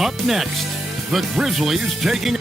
Up next, the Grizzlies taking...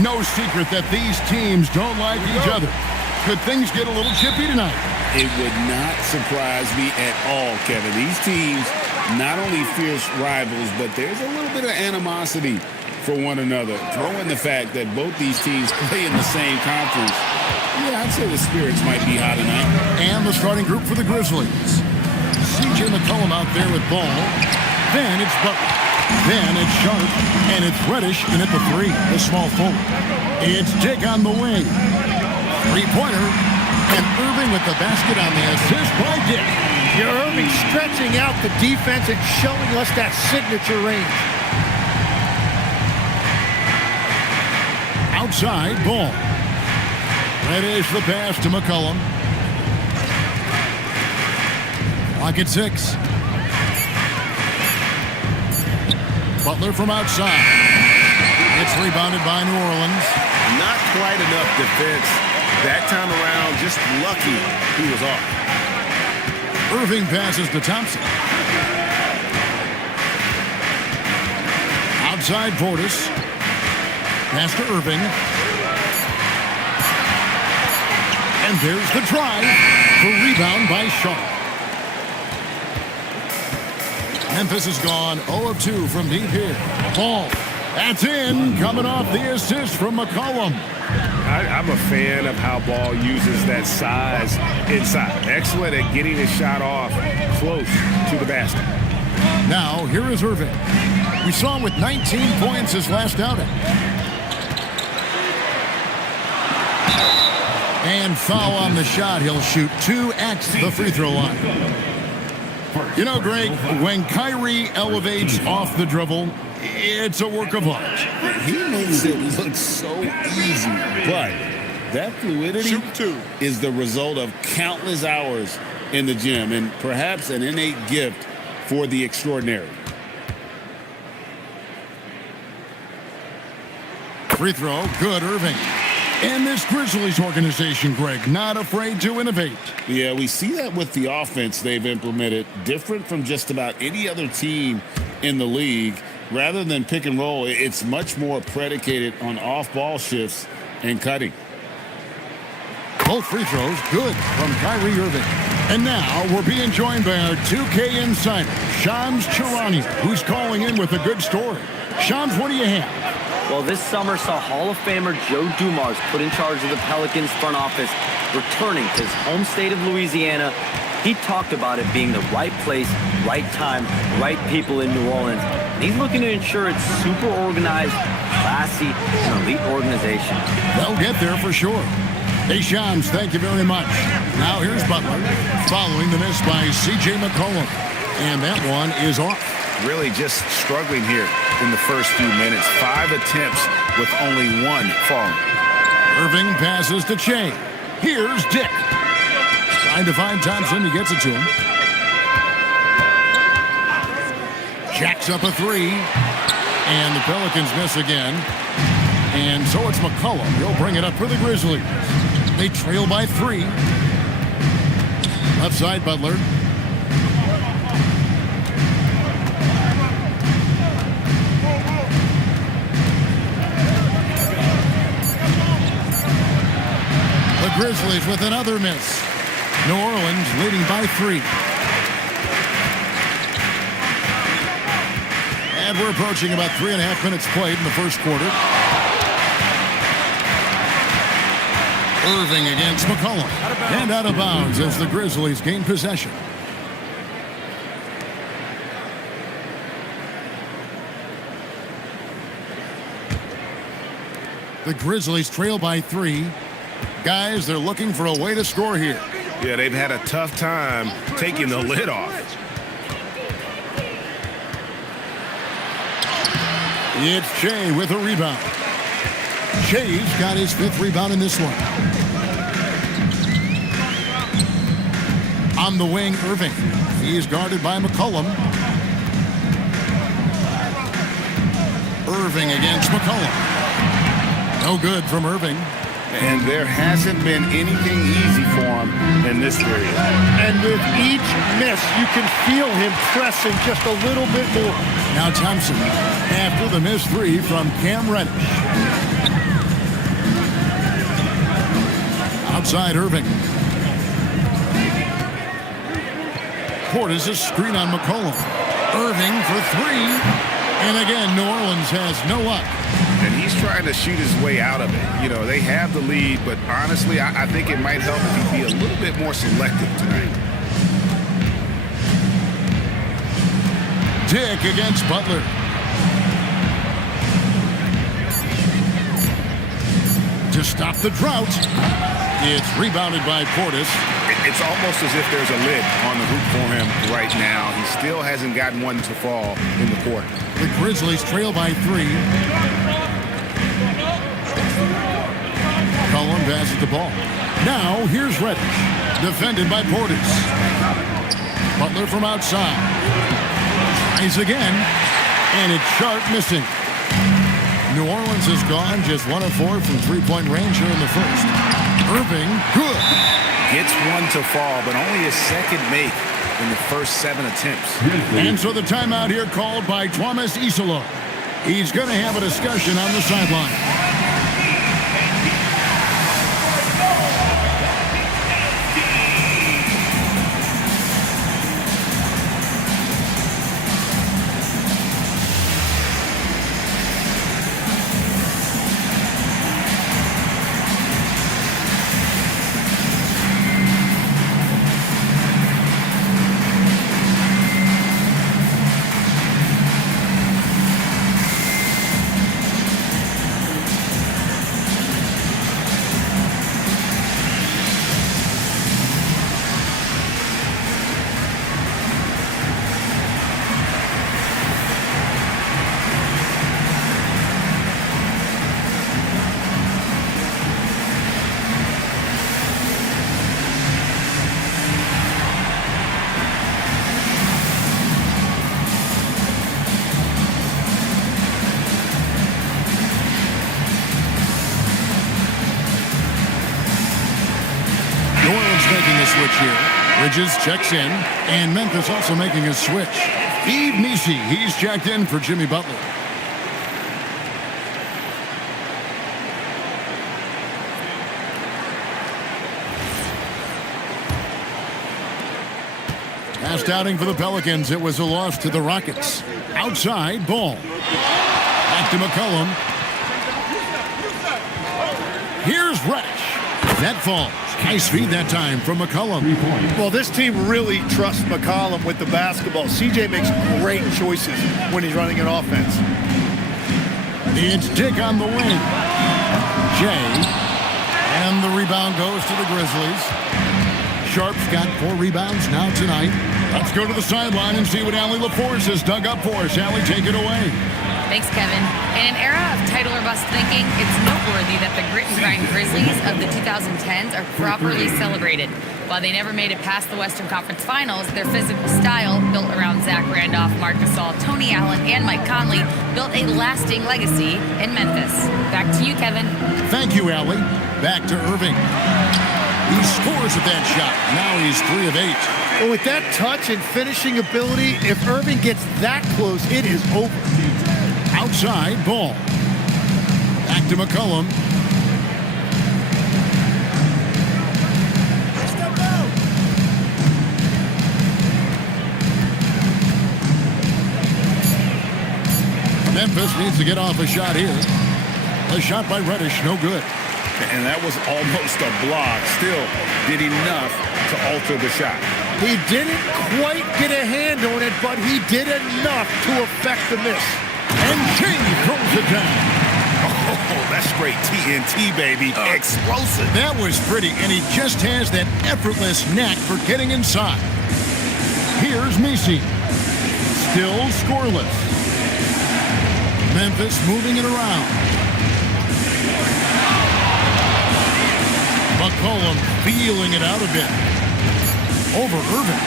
No secret that these teams don't like each other. Could things get a little chippy tonight? It would not surprise me at all, Kevin. These teams, not only fierce rivals, but there's a little bit of animosity for one another. Throw in the fact that both these teams play in the same conference. Yeah, I'd say the spirits might be high tonight. And the starting group for the Grizzlies. C.J. McCollum out there with ball. Then it's Butler. Then it's Sharp, and it's Reddish in at the 3, the small forward. It's Dick on the wing. Three-pointer, and Irving with the basket on the assist by Dick. Irving stretching out the defense and showing us that signature range. Outside, ball. Reddish the pass to McCollum. Clock at 6. Butler from outside. It's rebounded by New Orleans. Not quite enough defense. That time around, just lucky he was off. Irving passes to Thompson. Outside Portis. Pass to Irving. And there's the drive. The rebound by Sharp. Memphis has gone 0 of 2 from deep here. Ball. That's in. Coming off the assist from McCollum. I'm a fan of how Ball uses that size inside. Excellent at getting his shot off close to the basket. Now, here is Irving. We saw him with 19 points his last outing. And foul on the shot. He'll shoot 2 at the free throw line. You know, Greg, when Kyrie elevates off the dribble, it's a work of art. He makes it look so easy, but that fluidity is the result of countless hours in the gym and perhaps an innate gift for the extraordinary. Free throw, good, Irving. And this Grizzlies organization, Greg, not afraid to innovate. Yeah, we see that with the offense they've implemented, different from just about any other team in the league. Rather than pick and roll, it's much more predicated on off-ball shifts and cutting. Both free throws, good from Kyrie Irving. And now we're being joined by our 2K insider, Shams Charania, who's calling in with a good story. Shams, what do you have? Well, this summer saw Hall of Famer Joe Dumars put in charge of the Pelicans front office, returning to his home state of Louisiana. He talked about it being the right place, right time, right people in New Orleans. And he's looking to ensure it's super organized, classy, and elite organization. They'll get there for sure. Hey, Shams, thank you very much. Now here's Butler, following the miss by C.J. McCollum. And that one is off. Really just struggling here in the first few minutes. 5 attempts with only 1 falling. Irving passes to Che. Here's Dick. Trying to find Thompson. He gets it to him. Jacks up a 3. And the Pelicans miss again. And so it's McCollum. He'll bring it up for the Grizzlies. They trail by 3. Left side, Butler. Grizzlies with another miss. New Orleans leading by 3. And we're approaching about 3.5 minutes played in the first quarter. Irving against McCollum. And out of bounds as the Grizzlies gain possession. The Grizzlies trail by 3. Guys, they're looking for a way to score here. Yeah, they've had a tough time taking the lid off. It's Jay with a rebound. Jay's got his 5th rebound in this one. On the wing, Irving. He's guarded by McCollum. Irving against McCollum. No good from Irving. And there hasn't been anything easy for him in this period. And with each miss, you can feel him pressing just a little bit more. Now Thompson, after the missed 3 from Cam Reddish. Outside Irving. Portis' screen on McCollum. Irving for 3. And again, New Orleans has no luck. And he's trying to shoot his way out of it. You know, they have the lead, but honestly, I think it might help if he be a little bit more selective tonight. Dick against Butler. To stop the drought. It's rebounded by Portis. It's almost as if there's a lid on the hoop for him right now. He still hasn't gotten one to fall in the court. The Grizzlies trail by 3. Cullen passes the ball. Now here's Reddish. Defended by Portis. Butler from outside. Tries again. And it's Sharp missing. New Orleans has gone just 1 of 4 from 3-point range here in the first. Irving, good. Gets one to fall, but only his second make in the first 7 attempts. And so the timeout here called by Thomas Isolo. He's going to have a discussion on the sideline. Making a switch here. Bridges checks in, and Memphis also making a switch. Yves Missi, he's checked in for Jimmy Butler. Last outing for the Pelicans, it was a loss to the Rockets. Outside, Ball. Back to McCollum. Here's Reddish. That falls. Nice feed that time from McCollum. Well, this team really trusts McCollum with the basketball. CJ makes great choices when he's running an offense. It's Dick on the wing. Jay. And the rebound goes to the Grizzlies. Sharp's got 4 rebounds now tonight. Let's go to the sideline and see what Allie LaForce has dug up for us. Allie, take it away. Thanks, Kevin. In an era of title or bust thinking, it's noteworthy that the grit and grind Grizzlies of the 2010s are properly celebrated. While they never made it past the Western Conference Finals, their physical style, built around Zach Randolph, Marc Gasol, Tony Allen, and Mike Conley, built a lasting legacy in Memphis. Back to you, Kevin. Thank you, Allie. Back to Irving. He scores with that shot. Now he's 3 of 8. Well, with that touch and finishing ability, if Irving gets that close, it is over. Outside, Ball. Back to McCollum. Memphis needs to get off a shot here. A shot by Reddish, no good. And that was almost a block. Still did enough to alter the shot. He didn't quite get a hand on it, but he did enough to affect the miss. And King throws it down. Oh, that's straight TNT, baby. Explosive. That was pretty, and he just has that effortless knack for getting inside. Here's Messi. Still scoreless. Memphis moving it around. McCollum feeling it out a bit. Over Irving.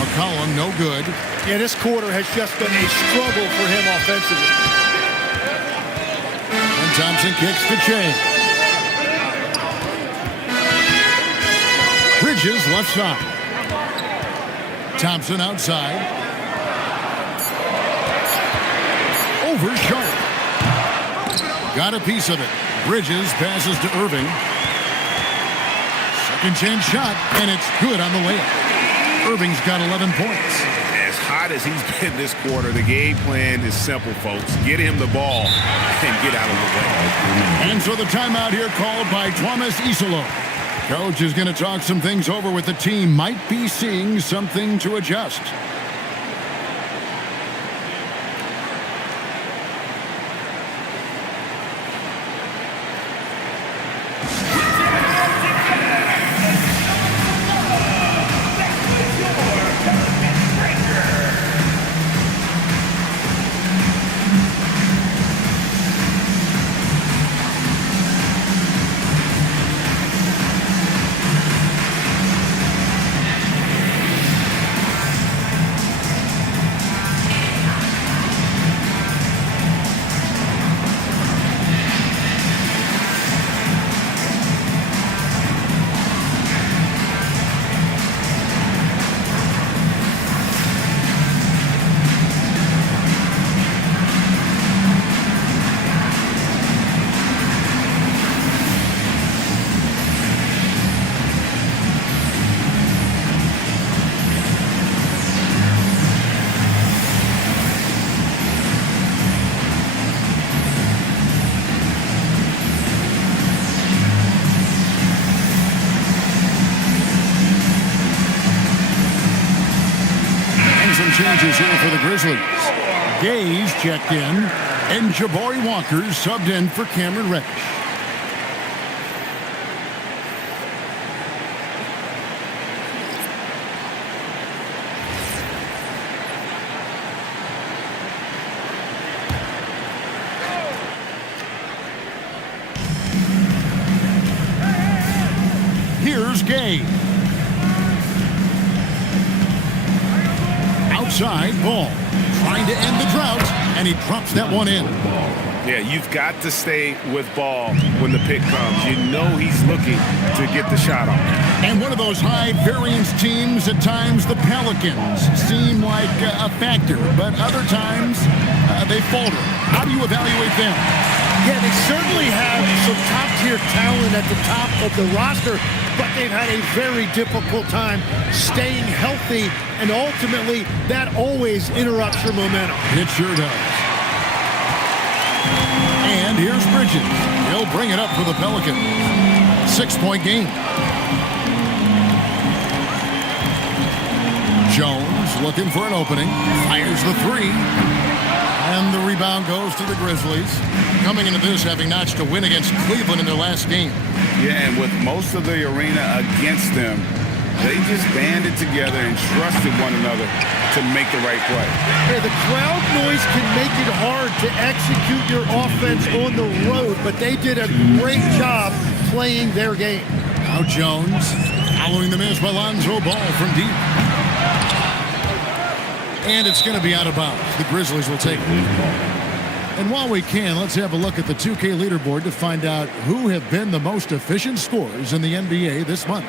McCollum no good. Yeah, this quarter has just been a struggle for him offensively. And Thompson kicks to Che. Bridges left side. Thompson outside. Over Sharp. Got a piece of it. Bridges passes to Irving. Second chance shot, and it's good on the layup. Irving's got 11 points. As hot as he's been this quarter, the game plan is simple, folks. Get him the ball and get out of the way. And so the timeout here called by Thomas Isolo. Coach is going to talk some things over with the team. Might be seeing something to adjust. Changes here for the Grizzlies. Gaze checked in, and Jabari Walker subbed in for Cameron Reddish. Here's Gaze. Outside ball, trying to end the drought, and he drops that one in. Yeah, you've got to stay with ball when the pick comes. You know he's looking to get the shot off. And one of those high-variance teams, at times the Pelicans seem like a factor, but other times they falter. How do you evaluate them? Yeah, they certainly have some top-tier talent at the top of the roster, but they've had a very difficult time staying healthy, and ultimately, that always interrupts your momentum. It sure does. And here's Bridges. He'll bring it up for the Pelicans. 6-point game. Jones looking for an opening. Fires the three. And the rebound goes to the Grizzlies. Coming into this, having notched a win against Cleveland in their last game. Yeah, and with most of the arena against them, they just banded together and trusted one another to make the right play. Yeah, the crowd noise can make it hard to execute your offense on the road, but they did a great job playing their game. Now Jones following the miss by Lonzo Ball from deep. And it's going to be out of bounds. The Grizzlies will take it. And while we can, let's have a look at the 2K leaderboard to find out who have been the most efficient scorers in the NBA this month.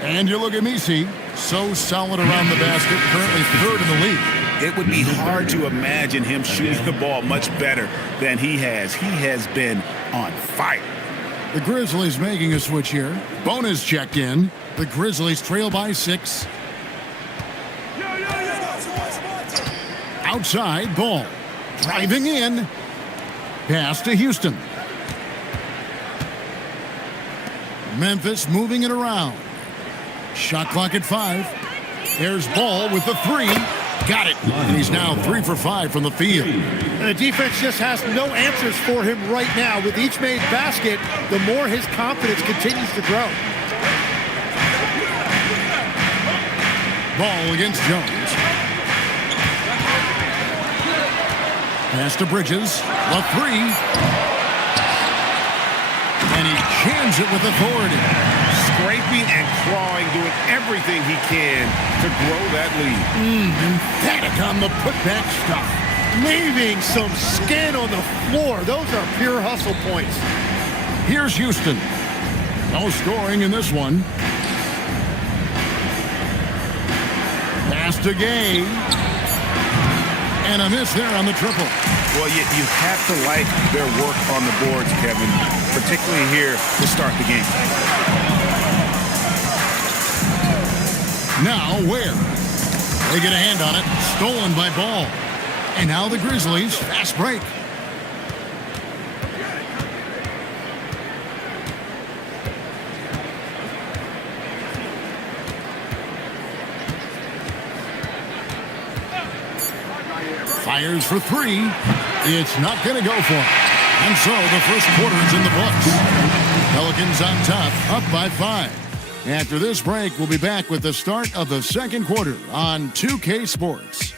And you look at Messi, so solid around the basket, currently third in the league. It would be hard to imagine him shooting the ball much better than he has. He has been on fire. The Grizzlies making a switch here. Bonus checked in. The Grizzlies trail by 6. Outside, Ball. Driving in. Pass to Houston. Memphis moving it around. Shot clock at 5. There's Ball with the 3. Got it. And he's now 3 for 5 from the field. And the defense just has no answers for him right now. With each made basket, the more his confidence continues to grow. Ball against Jones. Pass to Bridges. A 3. And he jams it with authority. Scraping and clawing, doing everything he can to grow that lead. Emphatic on the putback stuff. Leaving some skin on the floor. Those are pure hustle points. Here's Houston. No scoring in this one. Pass to Gay. And a miss there on the triple. Well, you have to like their work on the boards, Kevin, particularly here to start the game. Now Ware. They get a hand on it. Stolen by Ball. And now the Grizzlies. Fast break. Fires for 3. It's not going to go for him. And so the first quarter is in the books. Pelicans on top, up by 5. After this break, we'll be back with the start of the second quarter on 2K Sports.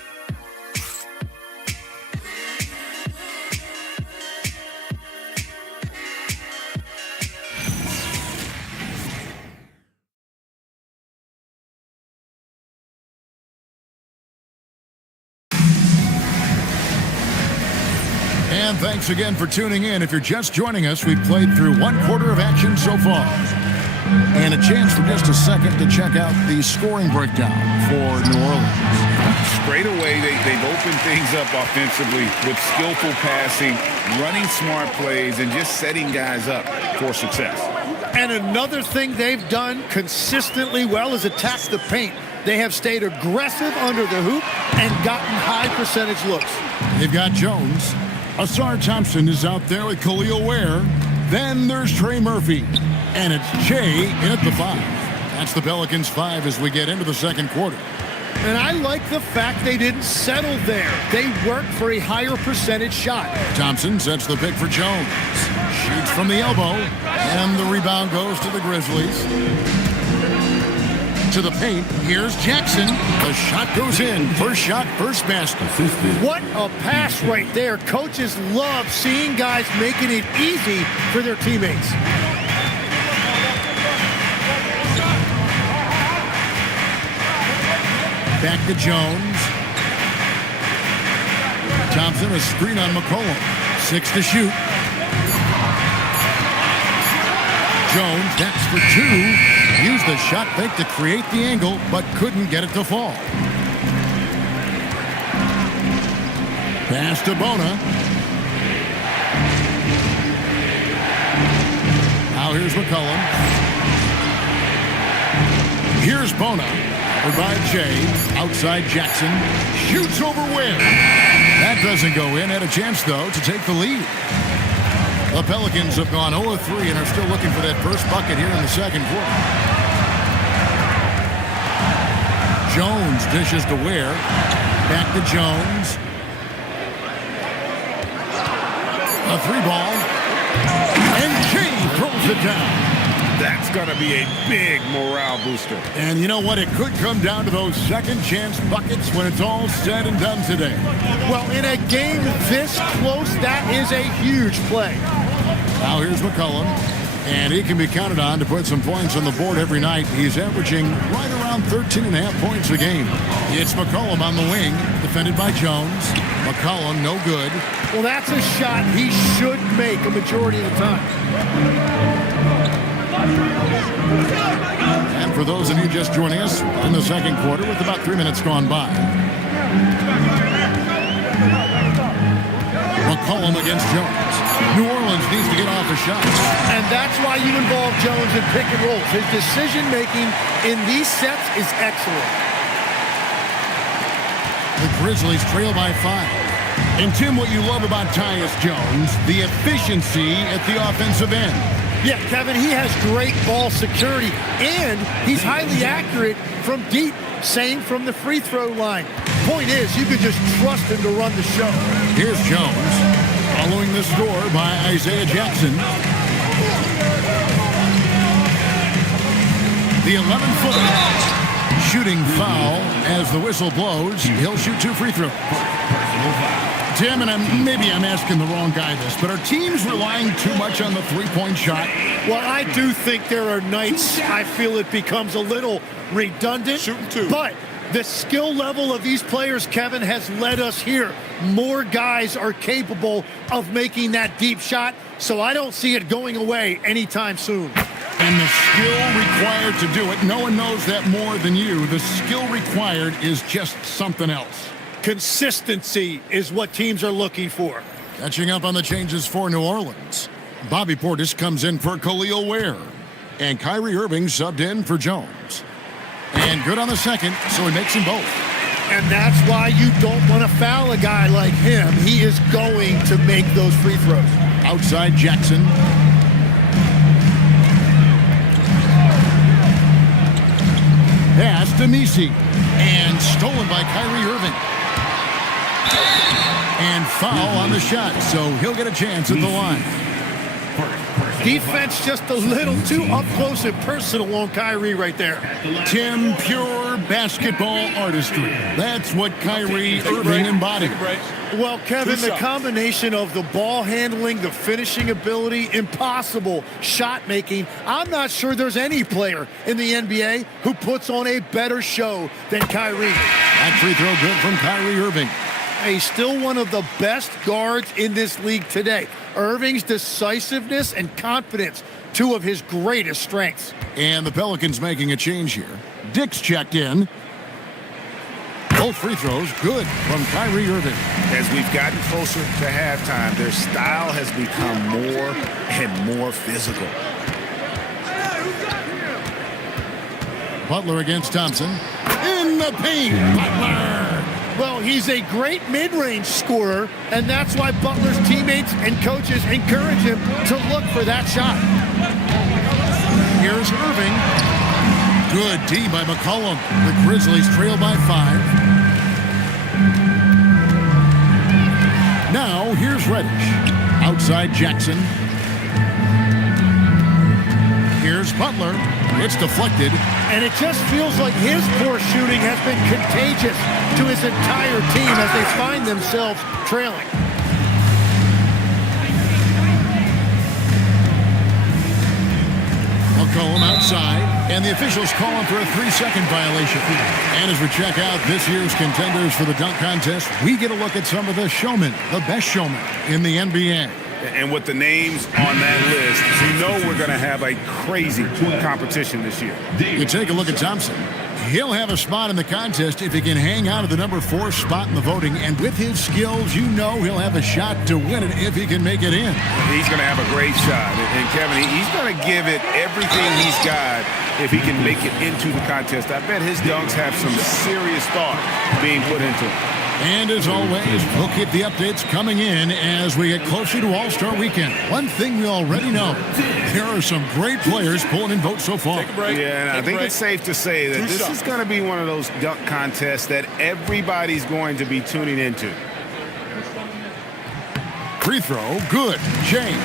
And thanks again for tuning in. If you're just joining us, we've played through 1 quarter of action so far. And a chance for just a second to check out the scoring breakdown for New Orleans. Straight away, they've opened things up offensively with skillful passing, running smart plays, and just setting guys up for success. And another thing they've done consistently well is attack the paint. They have stayed aggressive under the hoop and gotten high percentage looks. They've got Jones. Asar Thompson is out there with Khalil Ware. Then there's Trey Murphy. And it's Jay in at the 5. That's the Pelicans 5 as we get into the second quarter. And I like the fact they didn't settle there. They worked for a higher percentage shot. Thompson sets the pick for Jones. Shoots from the elbow. And the rebound goes to the Grizzlies. To the paint. Here's Jackson. The shot goes in. First shot, first basket. What a pass right there. Coaches love seeing guys making it easy for their teammates. Back to Jones. Thompson, a screen on McCollum. 6 to shoot. Jones, that's for 2. Used the shot fake to create the angle, but couldn't get it to fall. Pass to Bona. Now here's McCollum. Here's Bona. By Jay, outside Jackson, shoots over Ware. That doesn't go in. Had a chance, though, to take the lead. The Pelicans have gone 0 of 3 and are still looking for that first bucket here in the second quarter. Jones dishes to Ware. Back to Jones. A 3-ball. And Jay throws it down. That's going to be a big morale booster. And you know what? It could come down to those second chance buckets when it's all said and done today. Well, in a game this close, that is a huge play. Now here's McCollum. And he can be counted on to put some points on the board every night. He's averaging right around 13.5 points a game. It's McCollum on the wing, defended by Jones. McCollum, no good. Well, that's a shot he should make a majority of the time. And for those of you just joining us in the second quarter with about 3 minutes gone by. McCollum against Jones. New Orleans needs to get off a shot. And that's why you involve Jones in pick and rolls. His decision-making in these sets is excellent. The Grizzlies trail by 5. And Tim, what you love about Tyus Jones, the efficiency at the offensive end. Yeah, Kevin, he has great ball security, and he's highly accurate from deep, same from the free throw line. Point is, you can just trust him to run the show. Here's Jones, following the score by Isaiah Jackson. The 11-footer shooting foul as the whistle blows. He'll shoot 2 free throws. Tim, and maybe I'm asking the wrong guy this, but are teams relying too much on the three-point shot? Well, I do think there are nights I feel it becomes a little redundant. Shooting 2. But the skill level of these players, Kevin, has led us here. More guys are capable of making that deep shot, so I don't see it going away anytime soon. And the skill required to do it, no one knows that more than you. The skill required is just something else. Consistency is what teams are looking for. Catching up on the changes for New Orleans. Bobby Portis comes in for Khalil Ware. And Kyrie Irving subbed in for Jones. And good on the second, so he makes them both. And that's why you don't want to foul a guy like him. He is going to make those free throws. Outside Jackson. Pass to Messi. And stolen by Kyrie Irving. And foul on the shot, so he'll get a chance at the line. Defense just a little too up close and personal on Kyrie right there. Tim, pure basketball artistry. That's what Kyrie Irving embodied. Well, Kevin, the combination of the ball handling, the finishing ability, impossible shot making, I'm not sure there's any player in the NBA who puts on a better show than Kyrie. That free throw good from Kyrie Irving. He's still one of the best guards in this league today. Irving's decisiveness and confidence, 2 of his greatest strengths. And the Pelicans making a change here. Dick's checked in. Both free throws good from Kyrie Irving. As we've gotten closer to halftime, their style has become more and more physical. Butler against Thompson. In the paint, Butler. Well, he's a great mid-range scorer, and that's why Butler's teammates and coaches encourage him to look for that shot. Here's Irving. Good D by McCollum. The Grizzlies trail by 5. Now, here's Reddish. Outside Jackson. Here's Butler. It's deflected. And it just feels like his poor shooting has been contagious to his entire team as they find themselves trailing. McCollum outside, and the officials call him for a 3-second violation. And as we check out this year's contenders for the dunk contest, we get a look at some of the showmen, the best showmen in the NBA. And with the names on that list, you know we're going to have a crazy competition this year. You take a look at Thompson. He'll have a spot in the contest if he can hang out at the number 4 spot in the voting. And with his skills, you know he'll have a shot to win it if he can make it in. He's going to have a great shot. And Kevin, he's going to give it everything he's got if he can make it into the contest. I bet his dunks have some serious thought being put into it. And as always, we'll keep the updates coming in as we get closer to All-Star Weekend. One thing we already know, there are some great players pulling in votes so far. Yeah, and I think it's safe to say that this is going to be one of those dunk contests that everybody's going to be tuning into. Free throw, good. James.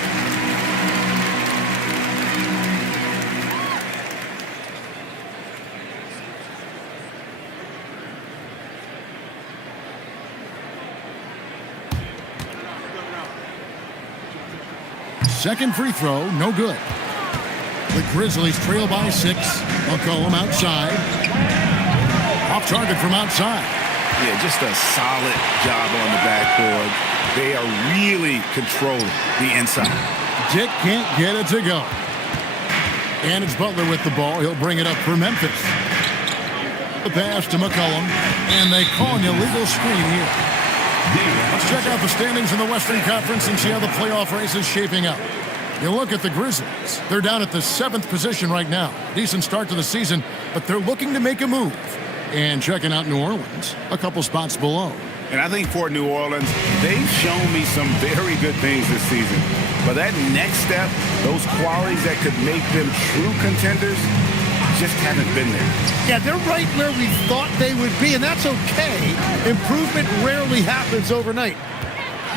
Second free throw, no good. The Grizzlies trail by 6. McCollum outside. Off target from outside. Yeah, just a solid job on the backboard. They are really controlling the inside. Dick can't get it to go. And it's Butler with the ball. He'll bring it up for Memphis. The pass to McCollum. And they call an illegal screen here. Let's check out the standings in the Western Conference and see how the playoff race is shaping up. You look at the Grizzlies. They're down at the 7th position right now. Decent start to the season, but they're looking to make a move. And checking out New Orleans, a couple spots below. And I think for New Orleans, they've shown me some very good things this season. But that next step, those qualities that could make them true contenders, just haven't been there. Yeah, they're right where we thought they would be, and that's okay. Improvement rarely happens overnight.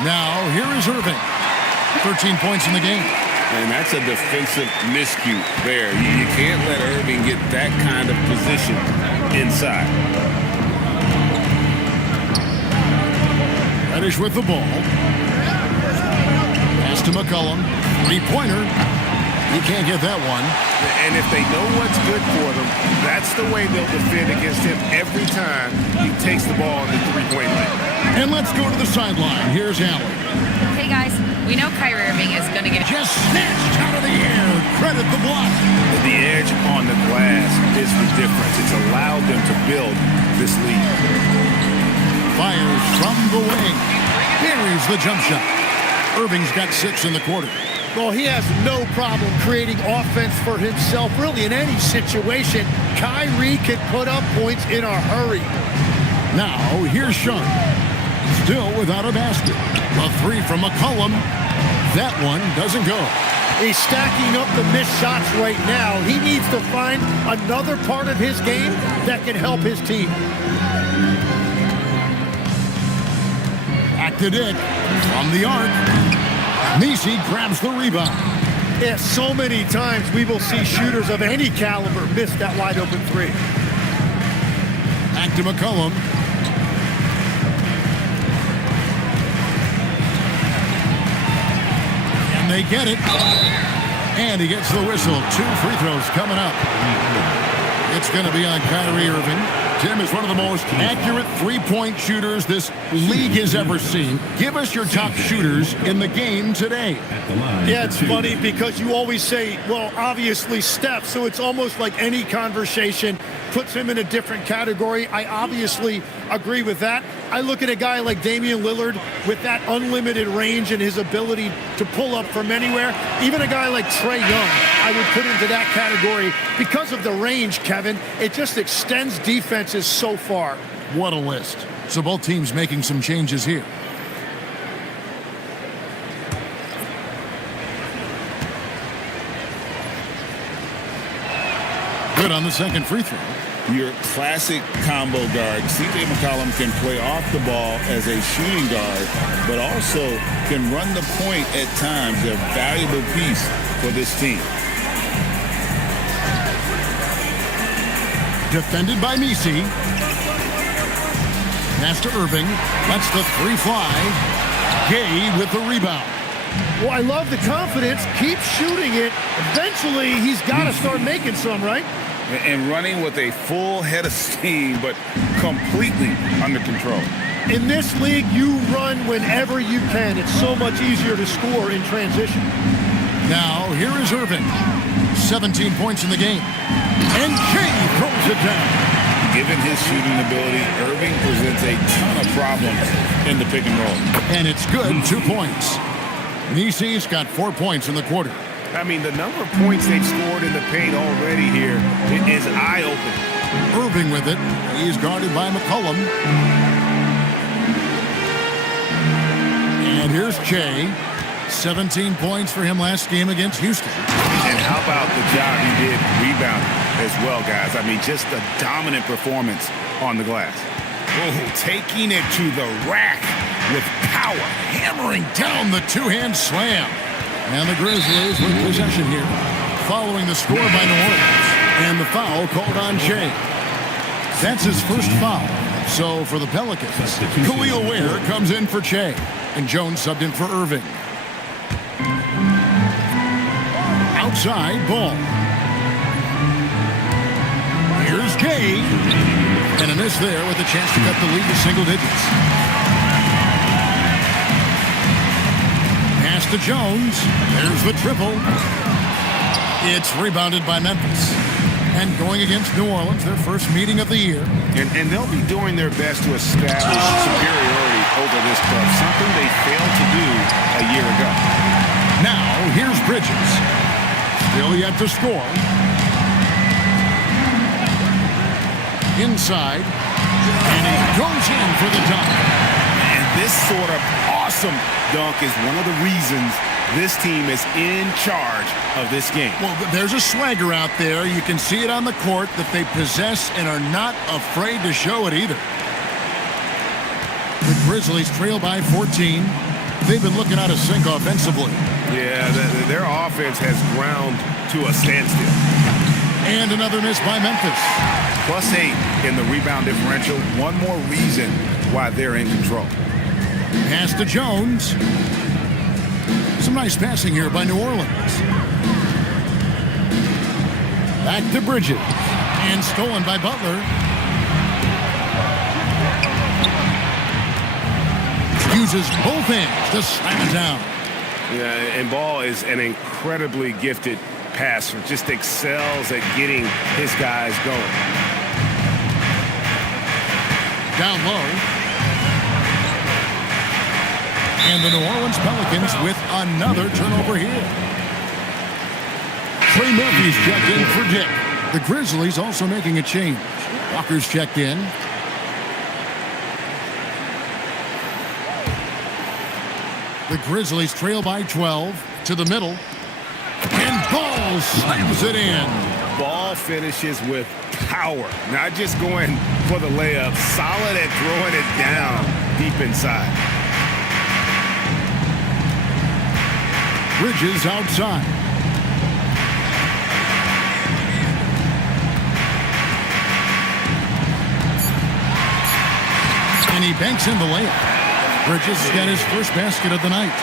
Now, here is Irving. 13 points in the game. And that's a defensive miscue there. You can't let Irving get that kind of position inside. Reddish with the ball. Pass to McCollum. Three-pointer. He can't get that one. And if they know what's good for them, that's the way they'll defend against him every time he takes the ball in the three-point line. And let's go to the sideline. Here's Allen. Hey, guys, we know Kyrie Irving is going to get Just snatched out of the air. Credit the block. The edge on the glass is the difference. It's allowed them to build this lead. Fires from the wing. Buries the jump shot. Irving's got 6 in the quarter. Well, he has no problem creating offense for himself, really, in any situation. Kyrie can put up points in a hurry. Now, here's Sharp. Still without a basket. A three from McCollum. That one doesn't go. He's stacking up the missed shots right now. He needs to find another part of his game that can help his team. Back to Dick. From the arc. Messi grabs the rebound. Yeah, so many times we will see shooters of any caliber miss that wide open three. Back to McCollum. And they get it. And he gets the whistle. 2 free throws coming up. It's going to be on Kyrie Irving. Tim is one of the most accurate three-point shooters this league has ever seen. Give us your top shooters in the game today. Yeah, it's funny because you always say, well, obviously Steph, so it's almost like any conversation puts him in a different category. I obviously agree with that. I look at a guy like Damian Lillard with that unlimited range and his ability to pull up from anywhere. Even a guy like Trae Young, I would put into that category because of the range, Kevin. It just extends defenses so far. What a list. So both teams making some changes here. Good on the second free throw. Your classic combo guard. C.J. McCollum can play off the ball as a shooting guard, but also can run the point at times. A valuable piece for this team. Defended by Messi. Pass to Irving. Lets the three fly. Gay with the rebound. Well, I love the confidence. Keep shooting it. Eventually, he's got to start making some, right? And running with a full head of steam, but completely under control. In this league, you run whenever you can. It's so much easier to score in transition. Now, here is Irving. 17 points in the game. And Gay throws it down. Given his shooting ability, Irving presents a ton of problems in the pick and roll. And it's good, 2 points. Messi's got 4 points in the quarter. I mean, the number of points they've scored in the paint already here is eye-opening. Irving with it. He's guarded by McCollum. And here's Che. 17 points for him last game against Houston. And how about the job he did rebounding as well, guys? I mean, just a dominant performance on the glass. Oh, taking it to the rack with power. Hammering down the two-hand slam. And the Grizzlies with possession here, following the score by New Orleans. And the foul called on Che. That's his first foul. So for the Pelicans, Khalil Ware comes in for Che. And Jones subbed in for Irving. Outside ball. Here's Gay. And a miss there with a chance to cut the lead to single digits. Pass to Jones. There's the triple. It's rebounded by Memphis. And going against New Orleans, their first meeting of the year. And they'll be doing their best to establish superiority over this club, something they failed to do a year ago. Now, here's Bridges. Still yet to score. Inside. And he goes in for the dunk. And this sort of awesome dunk is one of the reasons This team is in charge of this game. Well, there's a swagger out there. You can see it on the court that they possess and are not afraid to show it either. The Grizzlies trail by 14. They've been looking out of sync offensively. Yeah, their offense has ground to a standstill. And another miss by Memphis. +8 in the rebound differential. One more reason why they're in control. Pass to Jones. Some nice passing here by New Orleans. Back to Bridges. And stolen by Butler. Uses both hands to slam it down. Yeah, and Ball is an incredibly gifted passer. Just excels at getting his guys going. Down low. And the New Orleans Pelicans with another turnover here. Trey Murphy's checked in for Dick. The Grizzlies also making a change. Walker's checked in. The Grizzlies trail by 12 to the middle. And Ball slams it in. Ball finishes with power. Not just going for the layup. Solid at throwing it down deep inside. Bridges outside. And he banks in the layup. Bridges has got his first basket of the night.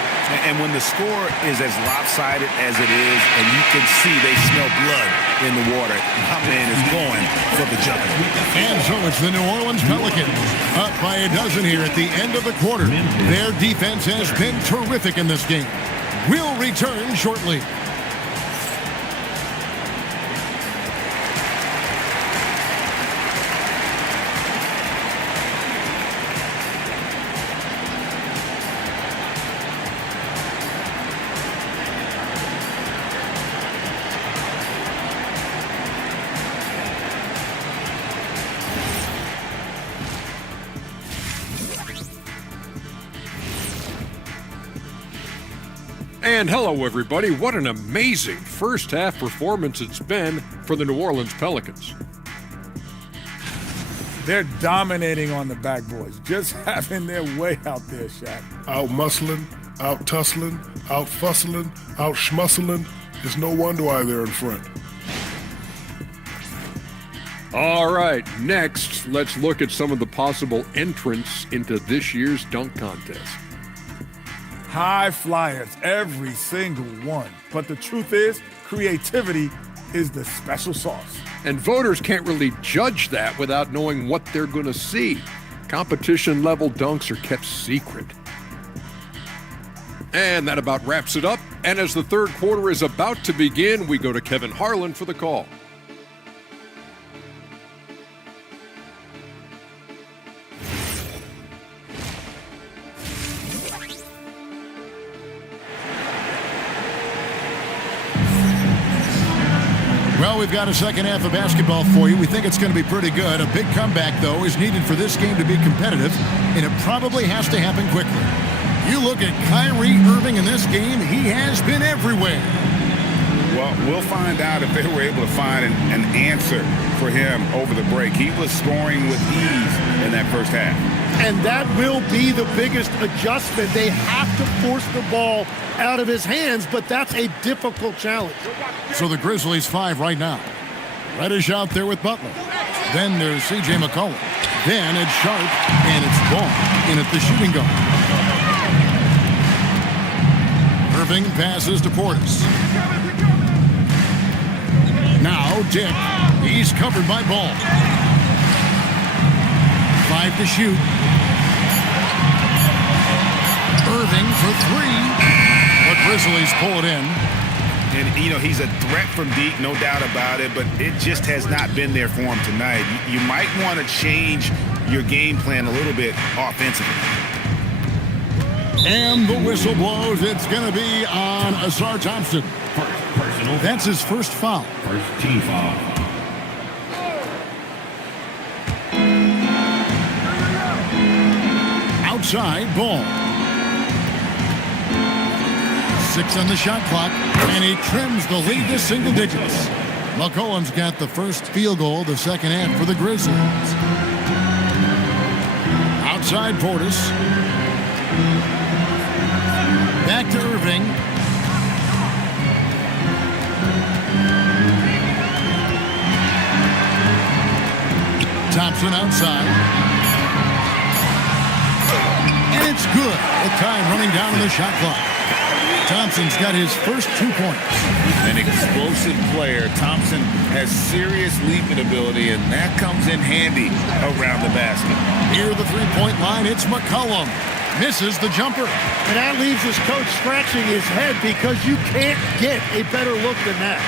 And when the score is as lopsided as it is, and you can see they smell blood in the water, my man is going for the jumper. And so it's the New Orleans Pelicans up by a dozen here at the end of the quarter. Their defense has been terrific in this game. We'll return shortly. And hello, everybody. What an amazing first-half performance it's been for the New Orleans Pelicans. They're dominating on the back boards, just having their way out there, Shaq. Out-muscling, out-tussling, out-fussling, out-schmuscling. It's no wonder why they're in front. All right, next, let's look at some of the possible entrants into this year's dunk contest. High flyers, every single one. But the truth is, creativity is the special sauce. And voters can't really judge that without knowing what they're going to see. Competition-level dunks are kept secret. And that about wraps it up. And as the third quarter is about to begin, we go to Kevin Harlan for the call. Well, we've got a second half of basketball for you. We think it's going to be pretty good. A big comeback, though, is needed for this game to be competitive, and it probably has to happen quickly. You look at Kyrie Irving in this game, he has been everywhere. Well, we'll find out if they were able to find an answer for him over the break. He was scoring with ease in that first half. And that will be the biggest adjustment. They have to force the ball out of his hands, but that's a difficult challenge. So the Grizzlies 5 right now. Reddish out there with Butler. Then there's C.J. McCollum. Then it's Sharp, and it's Ball in at the shooting guard. Irving passes to Portis. Now Dick. He's covered by Ball. 5 to shoot. Irving for 3. The Grizzlies pull it in. And, you know, he's a threat from deep, no doubt about it, but it just has not been there for him tonight. You might want to change your game plan a little bit offensively. And the whistle blows. It's going to be on Asar Thompson. Personal. That's his first foul. First team foul. Outside, Ball. 6 on the shot clock, and he trims the lead to single digits. McCollum's got the first field goal of the second half for the Grizzlies. Outside Portis. Back to Irving. Thompson outside. And it's good. With time running down on the shot clock. Thompson's got his first 2 points. An explosive player. Thompson has serious leaping ability, and that comes in handy around the basket. Near the three-point line, it's McCollum. Misses the jumper. And that leaves his coach scratching his head because you can't get a better look than that.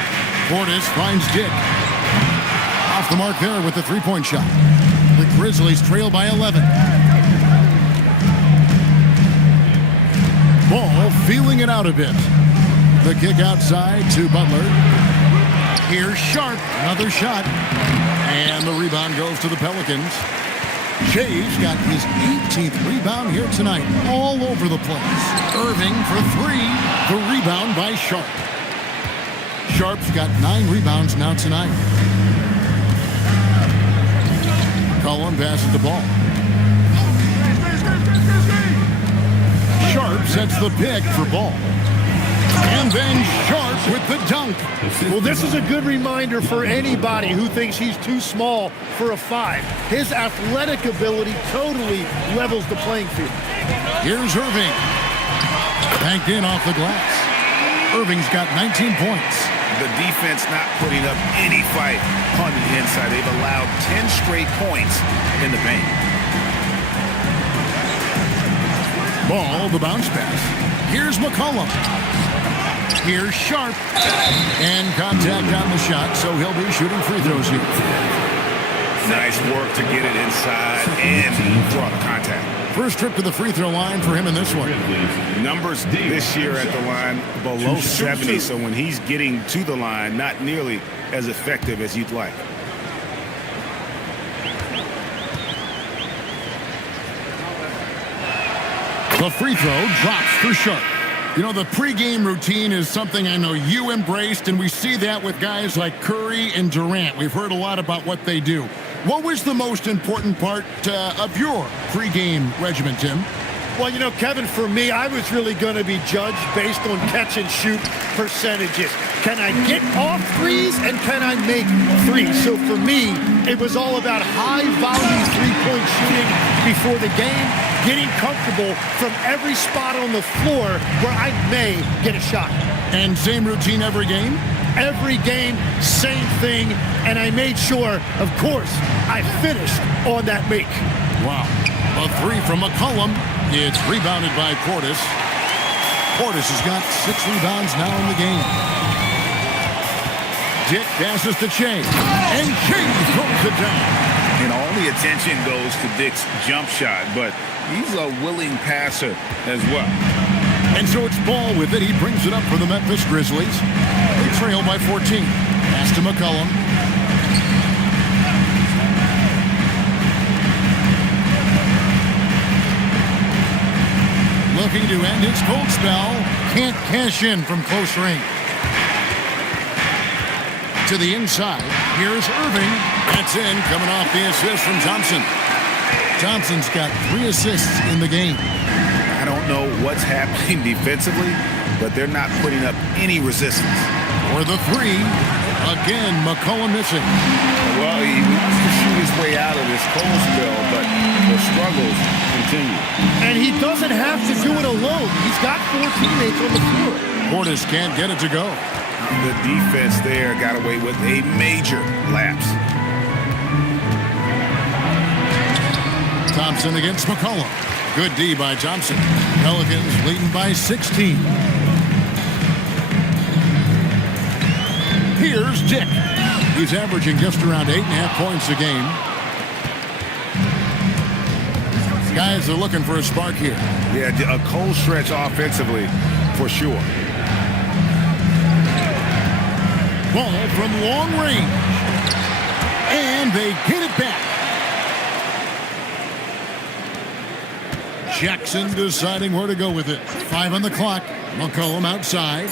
Portis finds Dick. Off the mark there with the three-point shot. The Grizzlies trail by 11. Ball feeling it out a bit. The kick outside to Butler. Here's Sharp. Another shot. And the rebound goes to the Pelicans. Shay's got his 18th rebound here tonight. All over the place. Irving for 3. The rebound by Sharp. Sharp's got 9 rebounds now tonight. Cullen passes the ball. Sharp sets the pick for Ball. And then Sharp with the dunk. Well, this is a good reminder for anybody who thinks he's too small for a 5. His athletic ability totally levels the playing field. Here's Irving. Banked in off the glass. Irving's got 19 points. The defense not putting up any fight on the inside. They've allowed 10 straight points in the paint. Ball, the bounce pass. Here's McCollum. Here's Sharp. And contact on the shot, so he'll be shooting free throws here. Nice work to get it inside and draw the contact. First trip to the free throw line for him in this one. Numbers this year at the line below 70, so when he's getting to the line, not nearly as effective as you'd like. The free throw drops for Sharp. You know, the pregame routine is something I know you embraced, and we see that with guys like Curry and Durant. We've heard a lot about what they do. What was the most important part of your pregame regimen, Tim? Well, you know, Kevin, for me, I was really going to be judged based on catch and shoot percentages. Can I get off threes and can I make threes? So for me, it was all about high volume three-point shooting before the game, getting comfortable from every spot on the floor where I may get a shot. And same routine every game? Every game, same thing, and I made sure, of course, I finished on that make. Wow. A 3 from McCollum. It's rebounded by Portis. Portis has got 6 rebounds now in the game. Dick passes to Shea. And Shea throws it down. And all the attention goes to Dick's jump shot, but he's a willing passer as well. And so it's Ball with it. He brings it up for the Memphis Grizzlies. They trail by 14. Pass to McCollum. Looking to end his cold spell. Can't cash in from close range. To the inside. Here's Irving. That's in. Coming off the assist from Thompson. Thompson's got 3 assists in the game. I don't know what's happening defensively, but they're not putting up any resistance. For the 3. Again, McCollum missing. Well, he wants to shoot his way out of this cold spell, but the struggles continue. And he doesn't have to do it alone. He's got 4 teammates on the floor. Portis can't get it to go. The defense there got away with a major lapse. Thompson against McCollum. Good D by Thompson. Pelicans leading by 16. Here's Dick. He's averaging just around 8.5 points a game. Guys are looking for a spark here. Yeah, a cold stretch offensively for sure. Ball from long range. And they get it back. Jackson deciding where to go with it. 5 on the clock. McCollum outside.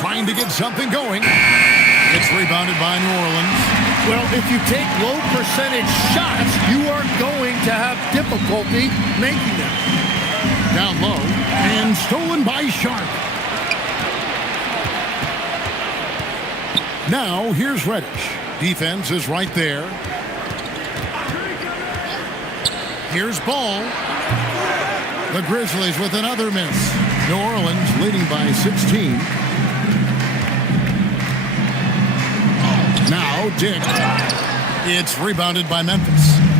Trying to get something going. It's rebounded by New Orleans. Well, if you take low percentage shots, you are going to have difficulty making them. Down low. And stolen by Sharp. Now, here's Reddish. Defense is right there. Here's Ball. The Grizzlies with another miss. New Orleans leading by 16. Now, Dick. It's rebounded by Memphis.